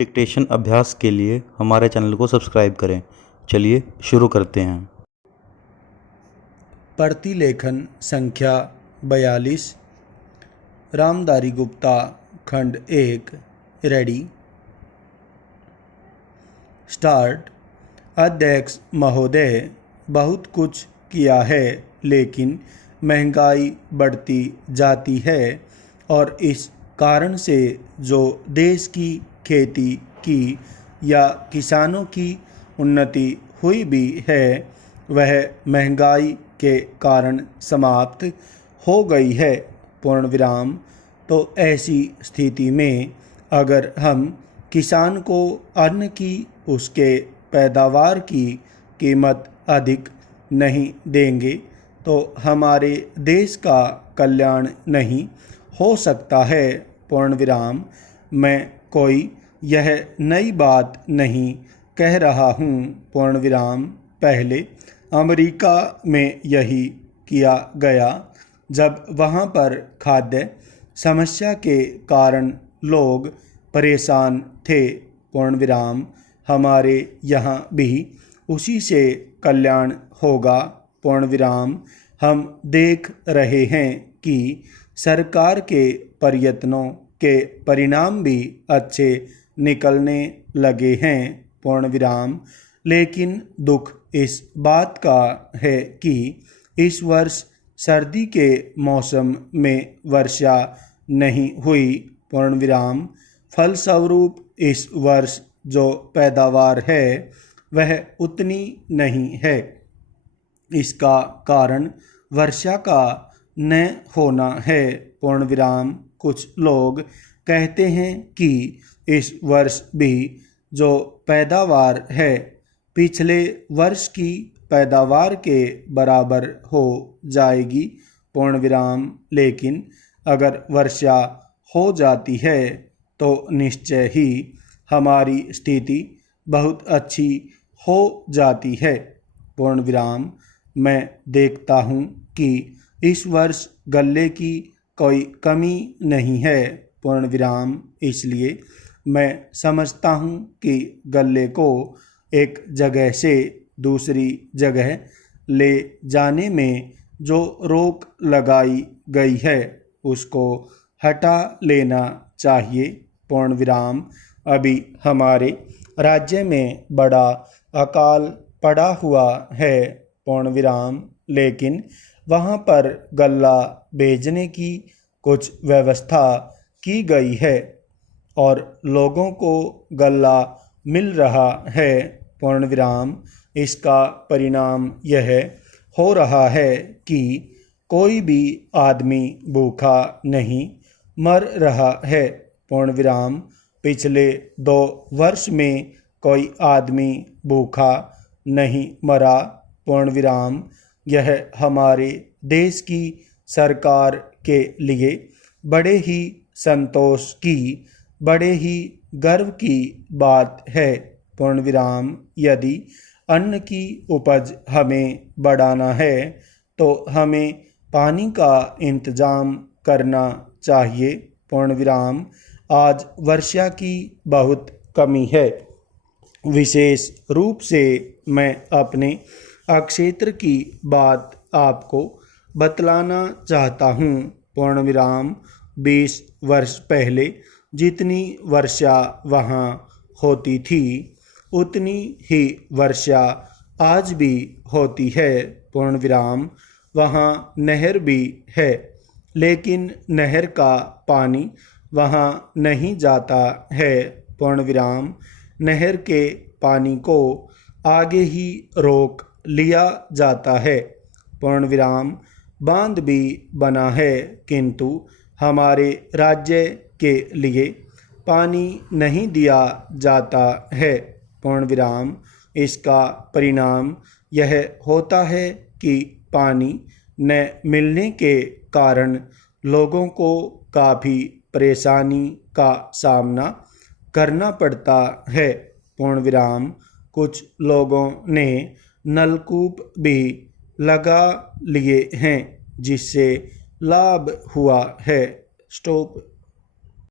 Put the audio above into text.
Dictation अभ्यास के लिए हमारे चैनल को सब्सक्राइब करें। चलिए शुरू करते हैं। प्रतिलेखन संख्या 42 रामधारी गुप्ता खंड 1 रेडी स्टार्ट। अध्यक्ष महोदय, बहुत कुछ किया है लेकिन महंगाई बढ़ती जाती है और इस कारण से जो देश की खेती की या किसानों की उन्नति हुई भी है वह महंगाई के कारण समाप्त हो गई है। पूर्ण विराम। तो ऐसी स्थिति में अगर हम किसान को अन्न की उसके पैदावार की कीमत अधिक नहीं देंगे तो हमारे देश का कल्याण नहीं हो सकता है। पूर्ण विराम। मैं कोई यह नई बात नहीं कह रहा हूँ। पूर्ण विराम। पहले अमेरिका में यही किया गया जब वहाँ पर खाद्य समस्या के कारण लोग परेशान थे। पूर्ण विराम। हमारे यहाँ भी उसी से कल्याण होगा। पूर्ण विराम। हम देख रहे हैं कि सरकार के प्रयत्नों के परिणाम भी अच्छे निकलने लगे हैं। पूर्ण विराम। लेकिन दुख इस बात का है कि इस वर्ष सर्दी के मौसम में वर्षा नहीं हुई। पूर्ण विराम। फलस्वरूप इस वर्ष जो पैदावार है वह उतनी नहीं है। इसका कारण वर्षा का न होना है। पूर्ण विराम। कुछ लोग कहते हैं कि इस वर्ष भी जो पैदावार है पिछले वर्ष की पैदावार के बराबर हो जाएगी। पूर्ण विराम। लेकिन अगर वर्षा हो जाती है तो निश्चय ही हमारी स्थिति बहुत अच्छी हो जाती है। पूर्ण विराम। मैं देखता हूँ कि इस वर्ष गल्ले की कोई कमी नहीं है। पूर्ण विराम। इसलिए मैं समझता हूँ कि गल्ले को एक जगह से दूसरी जगह ले जाने में जो रोक लगाई गई है उसको हटा लेना चाहिए। पूर्ण विराम। अभी हमारे राज्य में बड़ा अकाल पड़ा हुआ है। पूर्ण विराम। लेकिन वहाँ पर गल्ला भेजने की कुछ व्यवस्था की गई है और लोगों को गल्ला मिल रहा है। पूर्ण विराम। इसका परिणाम यह हो रहा है कि कोई भी आदमी भूखा नहीं मर रहा है। पूर्ण विराम। पिछले 2 वर्ष में कोई आदमी भूखा नहीं मरा। पूर्ण विराम। यह हमारे देश की सरकार के लिए बड़े ही संतोष की, बड़े ही गर्व की बात है। पूर्ण विराम। यदि अन्न की उपज हमें बढ़ाना है तो हमें पानी का इंतजाम करना चाहिए। पूर्ण विराम। आज वर्षा की बहुत कमी है। विशेष रूप से मैं अपने क्षेत्र की बात आपको बतलाना चाहता हूँ। पूर्ण विराम। 20 वर्ष पहले जितनी वर्षा वहाँ होती थी उतनी ही वर्षा आज भी होती है। पूर्ण विराम। वहाँ नहर भी है लेकिन नहर का पानी वहाँ नहीं जाता है। पूर्ण विराम। नहर के पानी को आगे ही रोक लिया जाता है। पूर्ण विराम। बांध भी बना है किंतु हमारे राज्य के लिए पानी नहीं दिया जाता है। पूर्ण विराम। इसका परिणाम यह होता है कि पानी न मिलने के कारण लोगों को काफ़ी परेशानी का सामना करना पड़ता है। पूर्ण विराम। कुछ लोगों ने नलकूप भी लगा लिए हैं जिससे लाभ हुआ है। स्टॉप